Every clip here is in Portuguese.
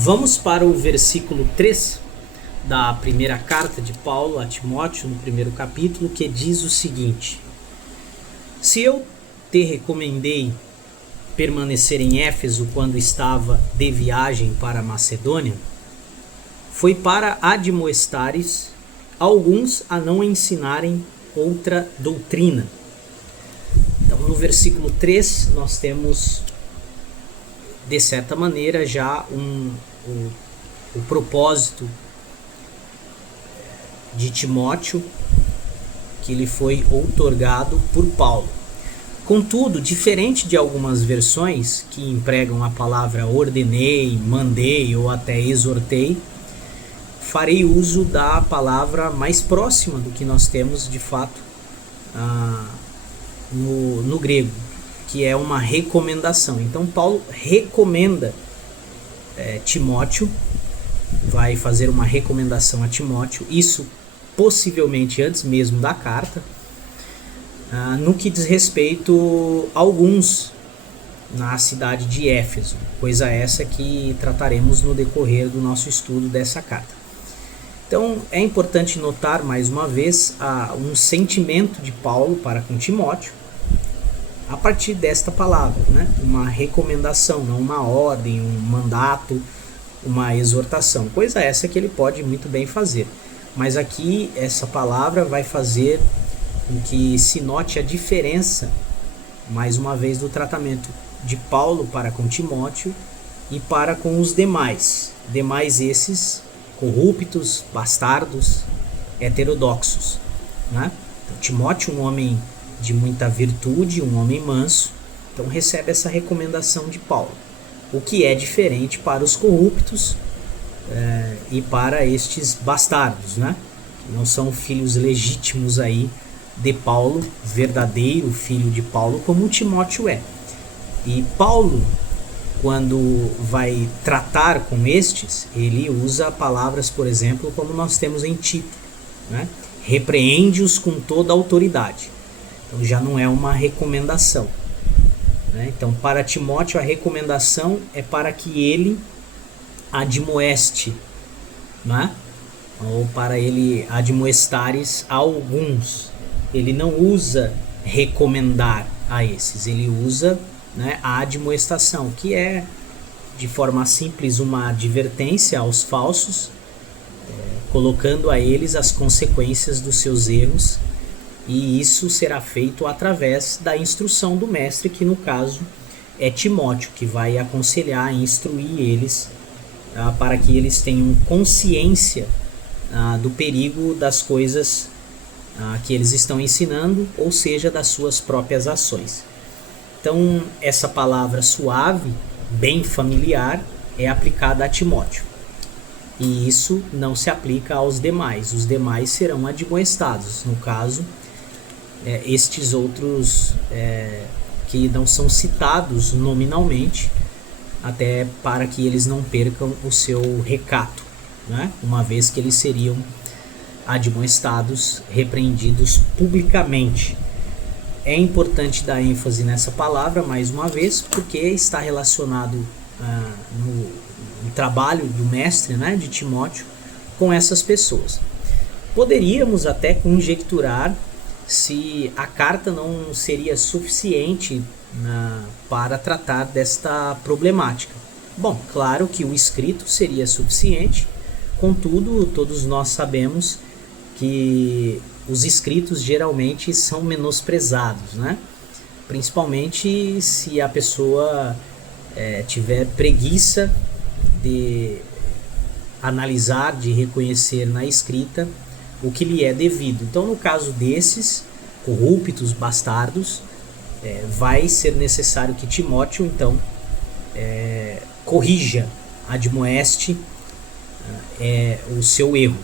Vamos para o versículo 3 da primeira carta de Paulo a Timóteo, no primeiro capítulo, que diz o seguinte: Se eu te recomendei permanecer em Éfeso quando estava de viagem para a Macedônia, foi para admoestares alguns a não ensinarem outra doutrina. Então, no versículo 3, nós temos, de certa maneira, já o propósito de Timóteo, que lhe foi outorgado por Paulo. Contudo, diferente de algumas versões que empregam a palavra ordenei, mandei ou até exortei, farei uso da palavra mais próxima do que nós temos de fato no grego, que é uma recomendação. Então Paulo recomenda Timóteo, vai fazer uma recomendação a Timóteo, isso possivelmente antes mesmo da carta, no que diz respeito a alguns na cidade de Éfeso, coisa essa que trataremos no decorrer do nosso estudo dessa carta. Então é importante notar mais uma vez um sentimento de Paulo para com Timóteo a partir desta palavra, né? Uma recomendação, não uma ordem, um mandato, uma exortação, coisa essa que ele pode muito bem fazer. Mas aqui essa palavra vai fazer com que se note a diferença, mais uma vez, do tratamento de Paulo para com Timóteo e para com os demais esses corruptos, bastardos, heterodoxos, né? Então, Timóteo, um homem de muita virtude, um homem manso, então recebe essa recomendação de Paulo, o que é diferente para os corruptos e para estes bastardos, né? Que não são filhos legítimos aí de Paulo, verdadeiro filho de Paulo, como Timóteo é. E Paulo, quando vai tratar com estes, ele usa palavras, por exemplo, como nós temos em Tito, né? Repreende-os com toda a autoridade. Então já não é uma recomendação, né? Então para Timóteo a recomendação é para que ele admoeste, né? Ou para ele admoestares a alguns. Ele não usa recomendar a esses, ele usa, né, a admoestação, que é de forma simples uma advertência aos falsos, colocando a eles as consequências dos seus erros. E isso será feito através da instrução do mestre, que no caso é Timóteo, que vai aconselhar e instruir eles para que eles tenham consciência do perigo das coisas que eles estão ensinando, ou seja, das suas próprias ações. Então, essa palavra suave, bem familiar, é aplicada a Timóteo. E isso não se aplica aos demais. Os demais serão admoestados. No caso, estes outros que não são citados nominalmente, até para que eles não percam o seu recato, né? Uma vez que eles seriam admoestados, repreendidos publicamente. É importante dar ênfase nessa palavra, mais uma vez, porque está relacionado no trabalho do mestre, né, de Timóteo, com essas pessoas. Poderíamos até conjecturar se a carta não seria suficiente para tratar desta problemática. Bom, claro que o escrito seria suficiente, contudo, todos nós sabemos que os escritos geralmente são menosprezados, né? Principalmente se a pessoa tiver preguiça de analisar, de reconhecer na escrita o que lhe é devido. Então, no caso desses corruptos, bastardos, vai ser necessário que Timóteo, então, corrija, admoeste o seu erro.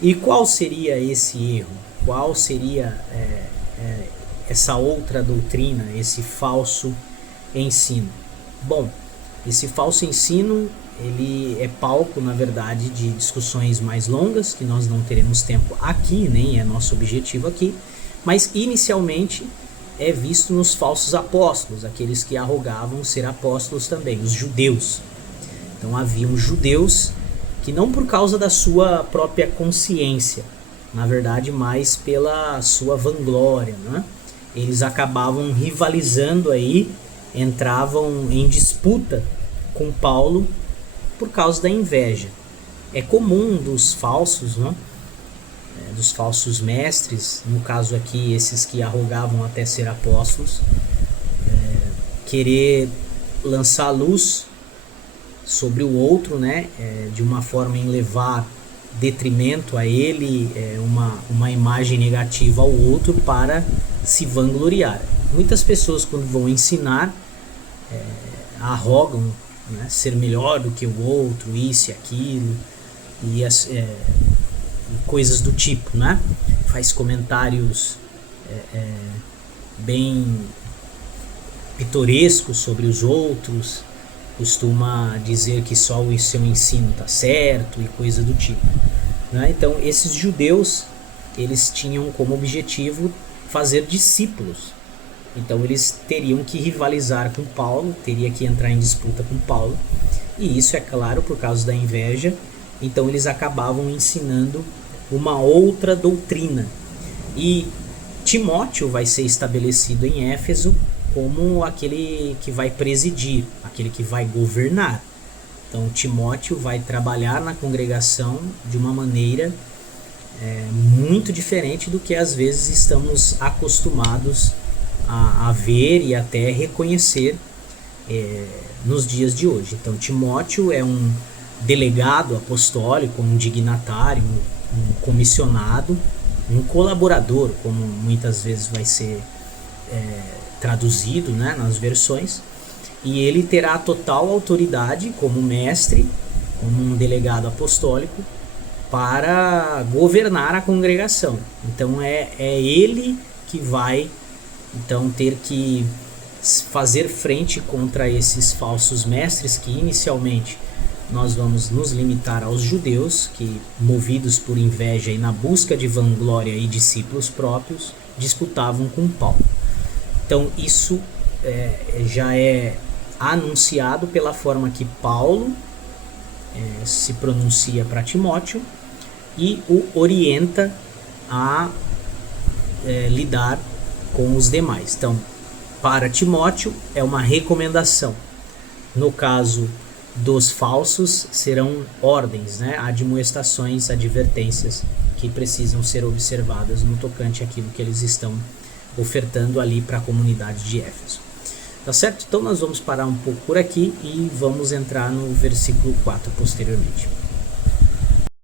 E qual seria esse erro? Qual seria essa outra doutrina, esse falso ensino? Bom, esse falso ensino, ele é palco, na verdade, de discussões mais longas, que nós não teremos tempo aqui, nem é nosso objetivo aqui, mas inicialmente é visto nos falsos apóstolos, aqueles que arrogavam ser apóstolos também, os judeus. Então haviam judeus que não por causa da sua própria consciência, na verdade mais pela sua vanglória, né? Eles acabavam rivalizando aí, entravam em disputa com Paulo por causa da inveja. É comum dos falsos, né? Dos falsos mestres, no caso aqui esses que arrogavam até ser apóstolos, querer lançar luz sobre o outro, né, de uma forma em levar detrimento a ele, uma imagem negativa ao outro para se vangloriar. Muitas pessoas quando vão ensinar arrogam, né, ser melhor do que o outro, isso e aquilo, e coisas do tipo, né? Faz comentários bem pitorescos sobre os outros, costuma dizer que só o seu ensino está certo e coisa do tipo, né? Então esses judeus, eles tinham como objetivo fazer discípulos, então eles teriam que rivalizar com Paulo, teria que entrar em disputa com Paulo, e isso é claro por causa da inveja. Então eles acabavam ensinando uma outra doutrina, e Timóteo vai ser estabelecido em Éfeso como aquele que vai presidir, aquele que vai governar. Então Timóteo vai trabalhar na congregação de uma maneira muito diferente do que às vezes estamos acostumados a ver e até reconhecer nos dias de hoje. Então Timóteo é um delegado apostólico, um dignatário, um comissionado, um colaborador, como muitas vezes vai ser traduzido, né, nas versões, e ele terá total autoridade como mestre, como um delegado apostólico, para governar a congregação. Então é ele que vai então ter que fazer frente contra esses falsos mestres, que inicialmente nós vamos nos limitar aos judeus, que movidos por inveja e na busca de vanglória e discípulos próprios, disputavam com Paulo. Então isso já é anunciado pela forma que Paulo se pronuncia para Timóteo e o orienta a lidar com os demais. Então, para Timóteo é uma recomendação. No caso dos falsos, serão ordens, né? Admoestações, advertências que precisam ser observadas no tocante àquilo que eles estão ofertando ali para a comunidade de Éfeso. Tá certo? Então nós vamos parar um pouco por aqui e vamos entrar no versículo 4 posteriormente.